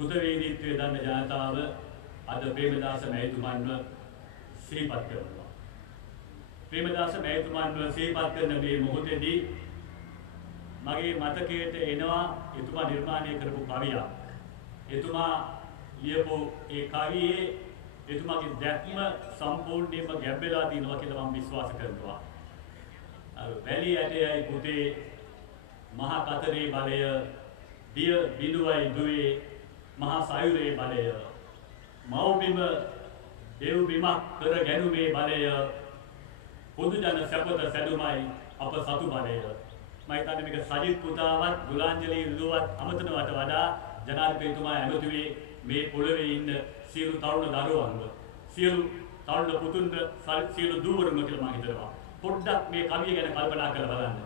කෘතවේදීත්වයේ දන්න ජනතාව අද ප්‍රේමදාස මැතිතුමන්ව සිහිපත් කරනවා. ප්‍රේමදාස මැතිතුමන්ව සිහිපත් කරන මේ මොහොතේදී මගේ මතකයට එනවා එතුමා නිර්මාණය කරපු කවියක්. එතුමා ලියපු ඒ කවියේ එතුමාගේ දැක්ම සම්පූර්ණයෙන්ම ගැඹෙලා තියෙනවා කියලා මම විශ්වාස කරනවා. වැලි ඇටයයි පුතේ මහා කතරේ බලය දිය බිඳුවයි දුවේ මහා සයුරේ බලය මව්බිම දේව් බිමක් කර ගැනුමේ බලය පොදු ජන සැපත සැදුමයි අප සතු බලය. මම හිතන්නේ මේක සජිත් පුතාවත් ගුලාංජලි රුදුවත් අමතනවට වඩා ජනාධිපතිතුමා ඇමතුවේ මේ පොළවේ ඉන්න සියලු තරුණ දරුවන්ව සියලු තරුණ පුතුන්ව සියලු දූවරුන්ව කියලා මම හිතනවා. පොඩ්ඩක් මේ කවිය ගැන කල්පනා කරලා බලන්න.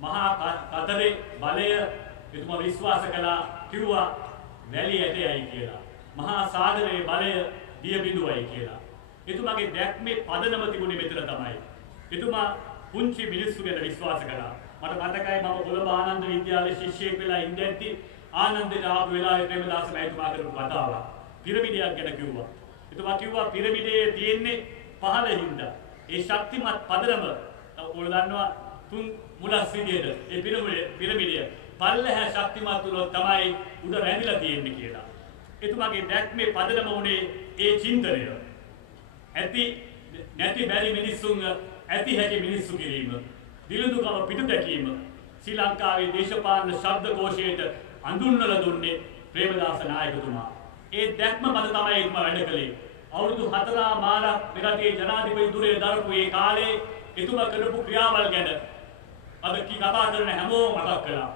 මහා කතරේ බලය එතුමා විශ්වාස කළා කිව්වා වැලි ඇටයයි කියලා. මහා සාගරයේ බලය දිය බිඳුවයි කියලා. එතුමාගේ දැක්මේ පදනම තිබුණේ මෙතන තමයි. එතුමා පුංචි මිනිස්සු ගැන විශ්වාස කළා. මට මතකයි මම කොළඹ ආනන්ද විද්‍යාලයේ ශිෂ්‍යයෙක් වෙලා ඉඳද්දි ආනන්දේ ආපු වෙලාවේ ප්‍රේමදාස මහත්මයා කරපු කතාවක්. පිරමිඩයක් ගැන කිව්වා. එතුමා කිව්වා පිරමිඩේ තියෙන්නේ පහළ හින්දා. ඒ ශක්තිමත් පදනම ඔයගොල්ලෝ දන්නවා තුන් මුලස් විදියට ඒ පිරමිඩය පල්ලෙහා ශක්තිමත් වුණොත් තමයි උඩ රැඳිලා තියෙන්නේ කියලා. එතුමාගේ දැක්මේ පදනම උනේ ඒ චින්තනය. ඇති නැති බැරි මිනිස්සුන් ඇති හැකි මිනිස්සු කිරීම. දිලුදුකම පිටු දැකීම. ශ්‍රී ලංකාවේ දේශපාලන ශබ්දකෝෂයට අඳුන්වලා දුන්නේ ප්‍රේමදාස නායකතුමා. ඒ දැක්ම මත තමයි එතුමා වැඩ කළේ. අවුරුදු 4 මාරක් මෙරටේ ජනාධිපති දුරේ දරපු ඒ කාලේ එතුමා කරපු ක්‍රියාවල් ගැන අද කතා කරන හැමෝම මතක් කළා.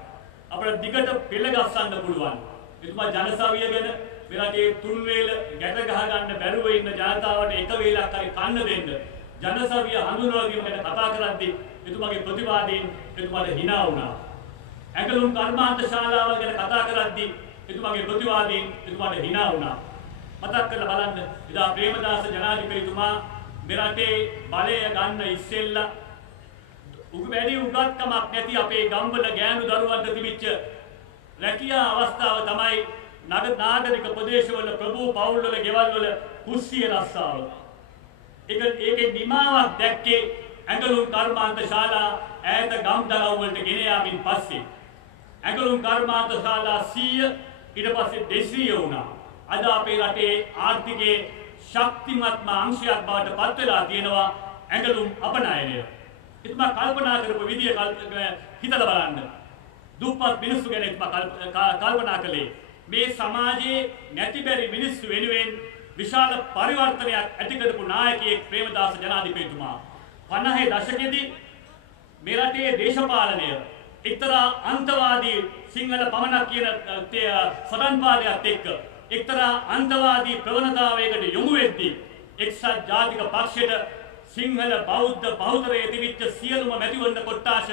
අපිට දිගට පෙළ ගස්සන්න පුළුවන්. එතුමා ජනසවිය ගැන මෙරටේ තුන් වේල ගැට ගහ ගන්න බැරුව ඉන්න ජනතාවට එක වේලක් හරි කන්න දෙන්න ජනසවිය හඳුන්වලා දීම ගැන කතා කරද්දී එතුමාගේ ප්‍රතිවාදීන් එතුමාට hina වුණා. ඇඟලුම් කර්මාන්ත ශාලාවල් ගැන කතා කරද්දී එතුමාගේ ප්‍රතිවාදීන් එතුමාට hina වුණා. මතක් කරලා බලන්න එදා ප්‍රේමදාස ජනාධිපතිතුමා මෙරටේ බලය ගන්න ඉස්සෙල්ලා වැඩි උගත්කමක් නැති අපේ ගම්වල ගෑනු දරුවන්ට තිබිච්ච රැකියා අවස්ථාව තමයි නාගරික ප්‍රදේශවල ප්‍රභූ පවුල්වල ගෙවල් වල කුස්සිය රස්සාව. ඒකේ නිමාවක් දැක්කේ ඇඟලුම් කර්මාන්ත ශාලා ඈත ගම්දලව් වලට ගෙන යාමින් පස්සේ. ඇඟලුම් කර්මාන්ත ශාලා 100 ඊට පස්සේ 200 වුණා. අද අපේ රටේ ආර්ථිකයේ ශක්තිමත්ම අංශයක් බවට පත් වෙලා තියෙනවා ඇඟලුම් අපනයනය. ඉතින් කල්පනා කරපු විදිය හිතලා බලන්න. දුප්පත් මිනිස්සු ගැන කල්පනා කළේ මේ සමාජයේ නැති බැරි මිනිස්සු වෙනුවෙන් විශාල පරිවර්තනයක් ඇති කරපු නායකයෙක් ප්‍රේමදාස ජනාධිපතිතුමා. 50 දශකයේදී මේ රටේ දේශපාලනය එක්තරා අන්තවාදී සිංහල පමණක් කියන සටන්පාලයත් එක්ක එක්තරා අන්තවාදී ප්‍රවණතාවයකට යොමු වෙද්දී එක්සත් ජාතික පක්ෂයට සිංහල බෞද්ධ බහුතරයේ තිබිච්ච සියලුම මැතිවරණ කොට්ටාශ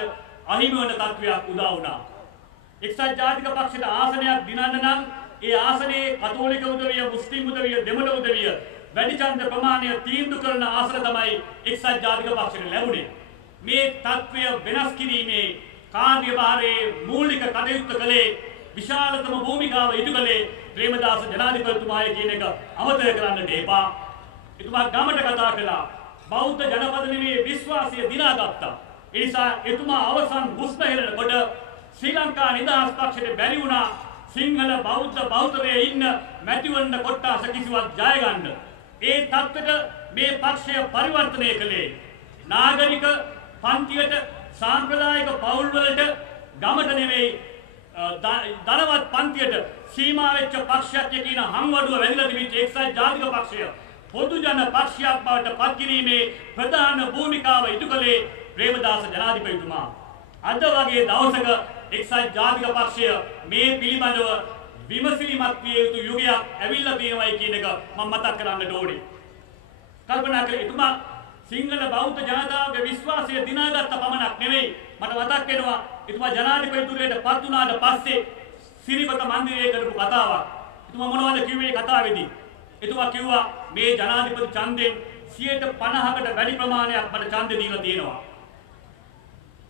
අහිමි වන තත්වයක් උදා වුණා. එක්සත් ජාතික පක්ෂයට ආසනයක් දිනන්න නම් ඒ ආසනයේ කතෝලික උදවිය, මුස්ලිම් උදවිය, දෙමළ උදවිය වැඩි ඡන්ද ප්‍රමාණය තීන්දුව කරන ආසන තමයි එක්සත් ජාතික පක්ෂයට ලැබුණේ. මේ තත්වය වෙනස් කිරීමේ කාර්යභාරයේ මූලික කටයුත්ත කළේ විශාලතම භූමිකාව ඉටු කළේ ප්‍රේමදාස ජනාධිපතිතුමාය කියන එක අමතක කරන්නට එපා. එතුමා ගමට කතා කළා. බෞද්ධ ජනපද නෙමේ විශ්වාසය දිනාගත්තා. ඒ නිසා එතුමා අවසන් හුස්ම හෙළනකොට ශ්‍රී ලංකා නිදහස් පක්ෂයට බැරි වුණා සිංහල බෞද්ධ බෞද්ධරයේ ඉන්න මැතිවරණ කොට්ටාස කිසිවක් ජය ගන්න. ඒ තත්ත්වයට මේ පක්ෂය පරිවර්තනය කළේ නාගරික පන්තියට සාම්ප්‍රදායික පවුල් වලට ගමට නෙවෙයි ධනවත් පන්තියට සීමා වෙච්ච පක්ෂයක් කියන හංවඩුව වැදිලා තිබිච්ච එක්සත් ජාතික පක්ෂය පොදු ජන පක්ෂයක් බවට පත් කිරීමේ ප්‍රධාන භූමිකාව ඉටු කළේ ප්‍රේමදාස ජනාධිපතිතුමා. අද වගේ දවසක එක්සත් ජාතික පක්ෂය මේ පිළිබඳව විමසිලිමත් විය යුතු යුගයක් ඇවිල්ලා තියෙනවායි කියන එක මම මතක් කරන්නට ඕනේ. කල්පනා කළේ එතුමා සිංහල බෞද්ධ ජනතාවගේ විශ්වාසය දිනාගත්ත පමණක් නෙවෙයි මට මතක් වෙනවා එතුමා ජනාධිපතිතුමයට පත් වුණාට පස්සේ සිරිපත මන්දිරයේ කරපු කතාවක්. එතුමා මොනවද කිව්වේ කතාවේදී? එතුමා කිව්වා මේ ජනාධිපති ඡන්දයෙන් 50%කට වැඩි ප්‍රමාණයක් මට ඡන්ද දීලා තියෙනවා.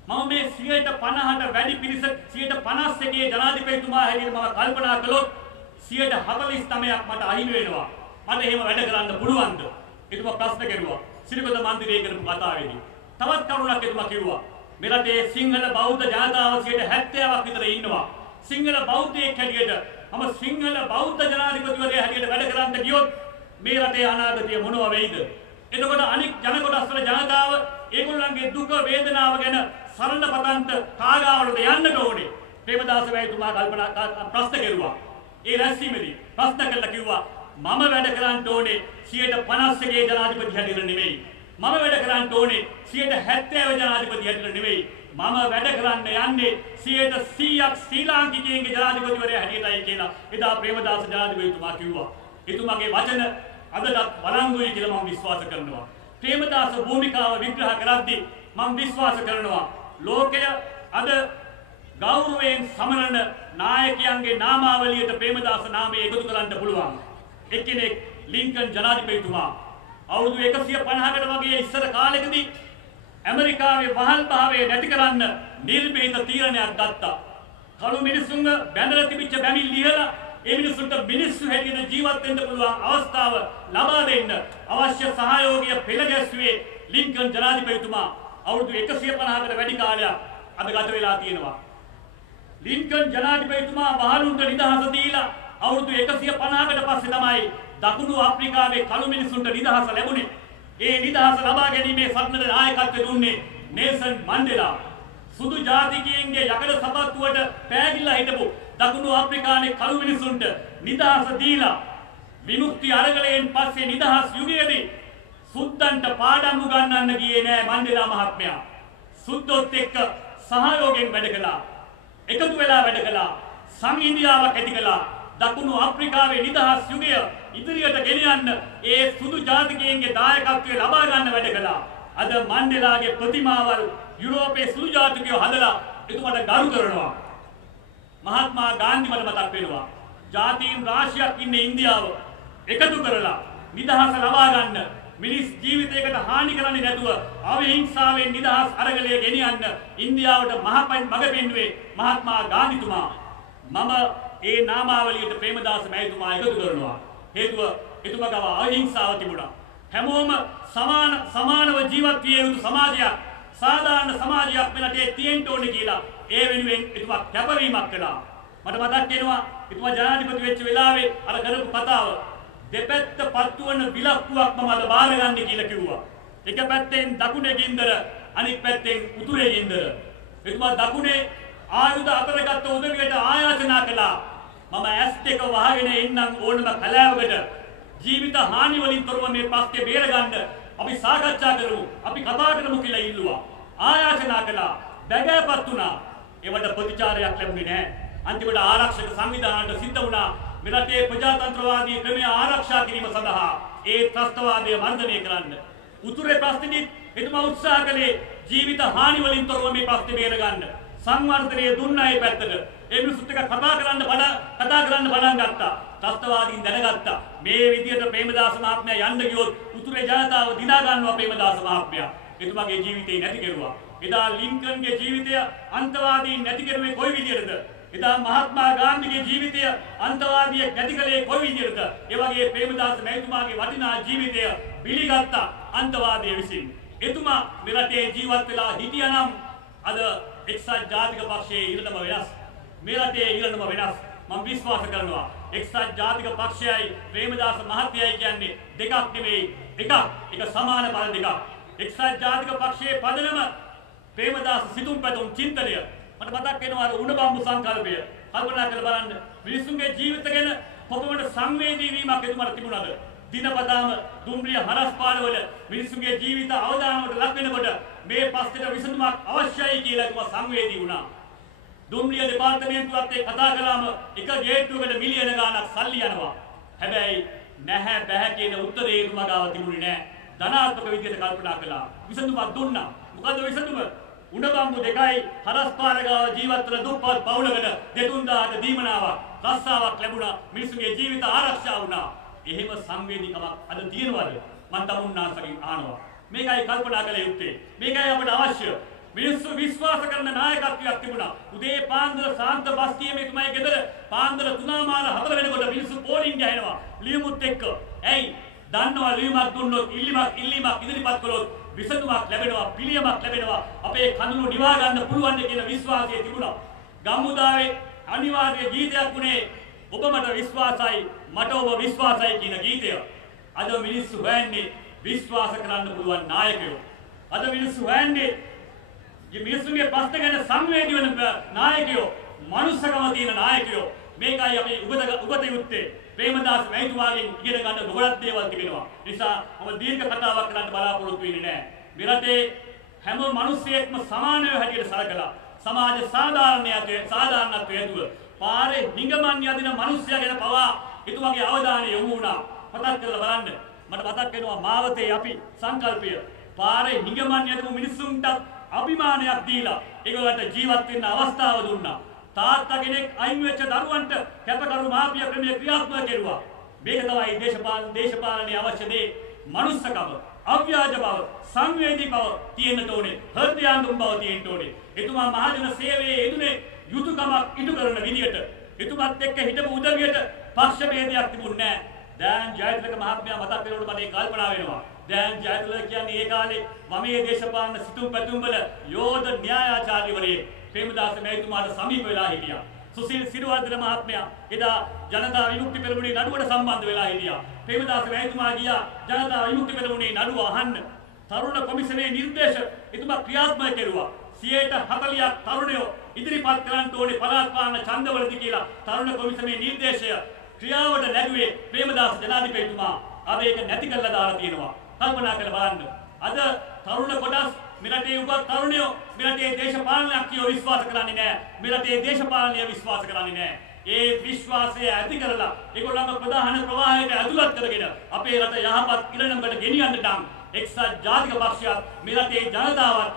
මම මේ 50%ට වැඩි පිරිස 51 ජනාධිපතිතුමා හැටියට මම කල්පනා කළොත් 149ක් මට අහිමි වෙනවා. මට එහෙම වැඩ කරන්න පුළුවන්ද? එතුමා ප්‍රශ්න කෙරුවා. සිරිකොත මන්දිරයේ කරපු කතාවේදී. තවත් කරුණක් එතුමා කිව්වා. මේ රටේ සිංහල බෞද්ධ ජනතාව 70%ක් විතර ඉන්නවා. සිංහල බෞද්ධයෙක් හැටියට මම සිංහල බෞද්ධ ජනාධිපතිවරයා හැටියට වැඩ කරන්න ගියොත් මේ රටේ අනාගතය මොනවා වෙයිද? එතකොට අනික් ජන කොටස් වල ජනතාව ඒගොල්ලන්ගේ දුක වේදනාව ගැන සරණ පතන්ත කාගාවලද යන්නට ඕනේ. ප්‍රේමදාස වැයිතුමා කල්පනා ප්‍රශ්න කෙරුවා. ඒ රැස්වීමේදී ප්‍රශ්න කළා කිව්වා මම වැඩ කරන්න ඕනේ 50%ගේ ජනාධිපති හැටියට නෙමෙයි. මම වැඩ කරන්න ඕනේ 70% ජනාධිපති හැටියට නෙමෙයි. මම වැඩ කරන්න යන්නේ 100%ක් ශ්‍රී ලාංකිකයන්ගේ ජනාධිපතිවරයා හැටියටයි කියලා එදා ප්‍රේමදාස ජනාධිපතිතුමා කිව්වා. එතුමාගේ වචන අදටත් බලංගුයි කියලා මම විශ්වාස කරනවා. ප්‍රේමදාස භූමිකාව විග්‍රහ කරද්දී මම විශ්වාස කරනවා ලෝකය අද ගෞරවයෙන් සමරන නායකයන්ගේ නාමාවලියට ප්‍රේමදාස නාමය එකතු කරන්න පුළුවන්. එක්කෙනෙක් ලින්කන් ජනාධිපතිතුමා අවුරුදු 150කට වගේ ඉස්සර කාලෙකදී ඇමරිකාවේ වහල් භාවය නැති කරන්න නිර්භීත තීරණයක් ගත්තා. කළු මිනිසුන්ව බැඳලා තිබිච්ච බැමි ලියලා ඒ මිනිසුන්ට මිනිස්සු හැටියට ජීවත් වෙන්න පුළුවන් අවස්ථාව ලබා දෙන්න අවශ්‍ය සහයෝගය පෙළ ගැස්ුවේ ලින්කන් ජනාධිපතිතුමා. අවුරුදු 150කට වැඩි කාලයක් අද ගත වෙලා තියෙනවා. ලින්කන් ජනාධිපතිතුමා වහලුන්ට නිදහස දීලා අවුරුදු 150කට පස්සේ තමයි දකුණු අප්‍රිකාවේ කළු මිනිසුන්ට නිදහස ලැබුණේ. ඒ නිදහස ලබා ගැනීමේ සරණට නායකත්වය දුන්නේ නෙල්සන් මැන්ඩෙලා. සුදු ජාතිකයන්ගේ යකඩ සපත්තුවට පෑගිලා හිටපු දකුණු අප්‍රිකාවේ කළු මිනිසුන්ට නිදහස දීලා විමුක්ති අරගලයෙන් පස්සේ නිදහස් යුගයේදී සුද්දන්ට පාඩම් උගන්වන්න ගියේ නෑ මැන්ඩෙලා මහත්මයා. සුද්දොත් එක්ක සහයෝගයෙන් වැඩ කළා. එකතු වෙලා වැඩ කළා. සංහිඳියාවක් ඇති කළා. දකුණු අප්‍රිකාවේ නිදහස් යුගය ඉදිරියට ගෙනියන්න ඒ සුදු ජාතිකයන්ගේ දායකත්වය ලබා ගන්න වැඩ කළා. අද මැන්ඩෙලාගේ ප්‍රතිමාවල් යුරෝපයේ සුදු ජාතිකයෝ හදලා එතුමාට ගරු කරනවා. මහත්මා ගාන්ධි මට මතක් වෙනවා. ජාතීන් රාශියක් ඉන්නේ ඉන්දියාව එකතු කරලා නිදහස ලබා ගන්න මිනිස් ජීවිතයකට හානි කරන්නේ නැතුව අවිහිංසාවෙන් නිදහස් අරගලය ගෙනියන්න ඉන්දියාවට මඟ පෙන්වුවේ මහත්මා ගාන්ධිතුමා. මම ඒ නාමාවලියට ප්‍රේමදාස මැතිතුමා එකතු කරනවා. හේතුව එතුමා ගාව අහිංසාව තිබුණා. හැමෝම සමානව ජීවත් විය යුතු සමාජයක්, සාධාරණ සමාජයක් මෙලටේ තියෙන්න ඕනේ කියලා ඒ වෙනුවෙන් එතුමා කැපවීමක් කළා. මට මතක් වෙනවා එතුමා ජනාධිපති වෙච්ච වෙලාවේ අර කරපු කතාව. දෙපැත්ත පත්තු වන විලක්කුවක් මම අද බාරගන්නේ කියලා කිව්වා. එක පැත්තෙන් දකුණේ ගින්දර, අනිත් පැත්තෙන් උතුරේ ගින්දර. එතුමා දකුණේ ආයුධ අතරගත උදවියට ආයාචනා කළා. මම ඇස් දෙක වහගෙන ඉන්නම් ඕනම කලාවකට ජීවිත හානි වලින් තොරව මේ ප්‍රශ්නේ බේරගන්න අපි සාකච්ඡා කරමු, අපි කතා කරමු කියලා ඉල්ලුවා. ආයාචනා කළා. බැගෑපත් වුණා. ඒවට ප්‍රතිචාරයක් ලැබුණේ නැහැ. අන්තිමට ආරක්ෂක සංවිධානයට සිද්ධ වුණා මේ රටේ ප්‍රජාතන්ත්‍රවාදී ක්‍රමය ආරක්ෂා කිරීම සඳහා ඒ ත්‍රස්තවාදය වර්ධනය කරන්න. උතුරේ ප්‍රශ්නෙදිත් එතුමා උත්සාහ කළේ ජීවිත හානි වලින් තොරව මේ ප්‍රශ්නේ බේරගන්න. සංවර්ධනය දුන්නා ඒ පැත්තට. ඒ මිනිස්සුත් එක්ක කතා කරන්න පටන් ගත්තා. ත්‍රස්තවාදීන් දැනගත්තා මේ විදියට ප්‍රේමදාස මහත්මයා යන්න ගියොත් උතුරේ ජනතාව දිනා ගන්නවා ප්‍රේමදාස මහත්මයා. එතුමාගේ ජීවිතේ නැති කෙරුවා. එදා ලින්කන්ගේ ජීවිතය අන්තවාදීන් නැති කෙරුවේ කොයි විදියටද? එදා මහත්මා ගාන්ධිගේ ජීවිතය අන්තවාදියෙක් නැති කලේ කොයි විදියටද? ඒ වගේ ප්‍රේමදාස මැතිතුමාගේ වටිනා ජීවිතය පිළිගත්ත අන්තවාදයේ විසින්. එතුමා මෙරටේ ජීවත් වෙලා හිටියානම් අද එක්සත් ජාතික පක්ෂයේ ඉරණම වෙනස්. මේ රටේ ඉරණම වෙනස්. මම විශ්වාස කරනවා එක්සත් ජාතික පක්ෂයයි ප්‍රේමදාස මහත්තයයි කියන්නේ දෙකක් නෙවෙයි එකක්. ඒක සමාන බල දෙකක්. එක්සත් ජාතික පක්ෂයේ පදනම ප්‍රේමදාස සිතුම් පැතුම් චින්තනය. මට මතක් වෙනවා අර උණ බම්බු සංකල්පය. කල්පනා කරලා බලන්න මිනිසුන්ගේ ජීවිත ගැන කොපමණ සංවේදී වීමක් එතුමාට තිබුණාද? දිනපතාම දුම්රිය හරස්පාරවල මිනිසුන්ගේ ජීවිත අවදානමට ලක් වෙනකොට මේ ප්‍රශ්නෙට විසඳුමක් අවශ්‍යයි කියලා එතුමා සංවේදී වුණා. දුම්රිය දෙපාර්තමේන්තුවත් එක්ක කතා කළාම එක ගේට්ටුවකට මිලියන ගාණක් සල්ලි යනවා. හැබැයි නැහැ බෑ කියන උත්තරේ එතුමා ගාව තිබුණේ නැහැ. ධනාත්මක විදිහට කල්පනා කළා. විසඳුමක් දුන්නා. මොකද විසඳුම? උණ බම්බු දෙකයි හරස්පාර ගාව ජීවත් වෙන දුප්පත් පවුලකට 2000ක දීමනාවක් රස්සාවක් ලැබුණා. මිනිසුන්ගේ ජීවිත ආරක්ෂා වුණා. එහෙම සංවේදීකමක් අද තියෙනවද? මම තමුන්නාසකින් අහනවා. මේකයි කල්පනා කළ යුත්තේ. මේකයි අපට අවශ්‍ය. මිනිස්සු විශ්වාස කරන නායකත්වයක් තිබුණා. උදේ පාන්දර සාන්ත බස්තියේ එතුමයි ගෙදර පාන්දර 3:04 වෙනකොට මිනිස්සු පෝලිං ගහනවා ලියමුත් එක්ක. ඇයි? දන්නවා ලියුමක් දුන්නොත් ඉල්ලීමක් ඉදිරිපත් කළොත් විසඳුමක් ලැබෙනවා, පිළියමක් ලැබෙනවා, අපේ කඳුළු නිවා ගන්න පුළුවන් කියන විශ්වාසය තිබුණා. ගම්මුදාවේ අනිවාර්ය ගීතයක් උනේ ඔබ මට විශ්වාසයි මට ඔබ විශ්වාසයි කියන ගීතය. අද මිනිස්සු හොයන්නේ විශ්වාස කරන්න පුළුවන් නායකයෝ. අද මිනිස්සු හොයන්නේ මේ මිනිස්සුගේ ප්‍රශ්න ගැන සංවේදී වෙන නායකයෝ, මනුස්සකම තියෙන නායකයෝ. මේකයි අපි උගත යුත්තේ. ප්‍රේමදාස මැතිතුමාගෙන් ඉගෙන ගන්න ගොඩක් දේවල් තිබෙනවා. නිසා මම දීර්ඝ කතාවක් කරන්න බලාපොරොත්තු වෙන්නේ නැහැ. මේ රටේ හැම මිනිස්සෙක්ම සමානව හැටියට සලකලා සමාජ සාධාරණත්වය තුළ පාරේ හිඟමන් යදින මිනිස්සයා ගැන පවා එතුමාගේ අවධානය යොමු වුණා. මතක් කරලා බලන්න. මට මතක් වෙනවා මාවතේ අපි සංකල්පය. පාරේ හිඟමන් යදින මිනිස්සුන්ට අභිමානයක් දීලා ඒගොල්ලන්ට ජීවත් වෙන්න අවස්ථාව දුන්නා. තාත්තා කෙනෙක් අයින් වෙච්ච දරුවන්ට කැපකරු මාපිය ක්‍රමයේ ක්‍රියාත්මක කෙරුවා. මේක තමයි දේශපාලනයේ අවශ්‍ය දේ. මනුස්සකම, අව්‍යාජ බව, සංවේදී බව තියෙන්න ඕනේ. හෘදයාංගම බව තියෙන්න ඕනේ. එතුමා මහජන සේවයේ යෙදුනේ යුතුයකමක් ඉටු කරන විදියට. එතුමත් එක්ක හිටපු උදවියට පක්ෂ ભેදයක් තිබුණේ නැහැ. දැන් ජයතිලක මහත්මයා මතක් වෙනකොට මට ඒක කල්පනා වෙනවා. දැන් ජයතිලක කියන්නේ ඒ කාලේ වමේ දේශපාලන සිතුම් පැතුම් වල යෝධ න්‍යායාචාර්යවරයෙක්. ප්‍රේමදාස මැතිතුමාට සමීප වෙලා හිටියා. සුසිල් සිරිවර්ධන මහත්මයා එදා ජනතා විමුක්ති පෙරමුණේ නඩුවට සම්බන්ධ වෙලා හිටියා. ප්‍රේමදාස මැතිතුමා ගියා ජනතා විමුක්ති පෙරමුණේ නඩුව අහන්න. තරුණ කොමිසමේ නිර්දේශ එතුමා ක්‍රියාත්මක කෙරුවා. 40%ක් තරුණයෝ ඉදිරිපත් කරන්න ඕනේ පළාත් පාලන ඡන්දවලදී කියලා තරුණ කොමිසමේ නිර්දේශය ක්‍රියාවට නැගුවේ ප්‍රේමදාස ජනාධිපතිතුමා. අද ඒක නැති කරලා දාලා තියෙනවා. කල්පනා කරලා බලන්න. අද තරුණ කොටස් මෙරටේ උගත් තරුණයෝ මෙරටේ දේශපාලනඥයෝ විශ්වාස කරන්නේ නැහැ. මෙරටේ දේශපාලනය විශ්වාස කරන්නේ නැහැ. ඒ විශ්වාසය ඇති කරලා ඒගොල්ලන්ගේ ප්‍රධාන ප්‍රවාහයට ඇතුළත් කරගෙන අපේ රට යහපත් ඉරණමකට ගෙනියන්න නම් එක්සත් ජාතික පක්ෂයත් මෙරටේ ජනතාවත්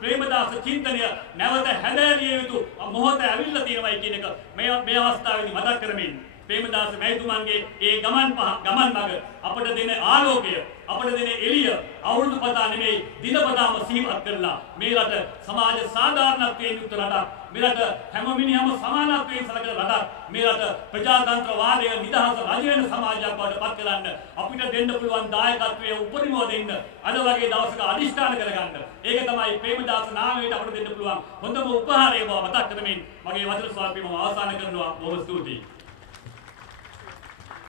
ප්‍රේමදාස චින්තනය නැවත හැදෑරිය යුතු මොහොත ඇවිල්ලා තියෙනවායි කියන එක මේ අවස්ථාවේදී මතක් කරමින් ප්‍රේමදාස මැතිතුමන්ගේ ඒ ගමන් මඟ අපට දෙන ආලෝකය අපට දෙන එළිය අවුරුදු පතා නෙමෙයි දිනපතාම සිහිපත් කරලා මේ රට සමාජ සාධාරණත්වයෙන් යුක්ත රටක්, මේ රට හැම මිනිහම සමානත්වයෙන් සලකන රටක්, මේ රට ප්‍රජාතන්ත්‍රවාදය නිදහස රජ වෙන සමාජයක් බවට පත් කරන්න අපිට දෙන්න පුළුවන් දායකත්වයේ උපරිමව දෙන්න අද වගේ දවසක අදිෂ්ඨාන කරගන්න. ඒක තමයි ප්‍රේමදාස නාමයට අපිට දෙන්න පුළුවන් හොඳම උපහාරය බව මතක් කරමින් මගේ වචන ස්වල්පය මම අවසන් කරනවා. බොහොම ස්තුතියි.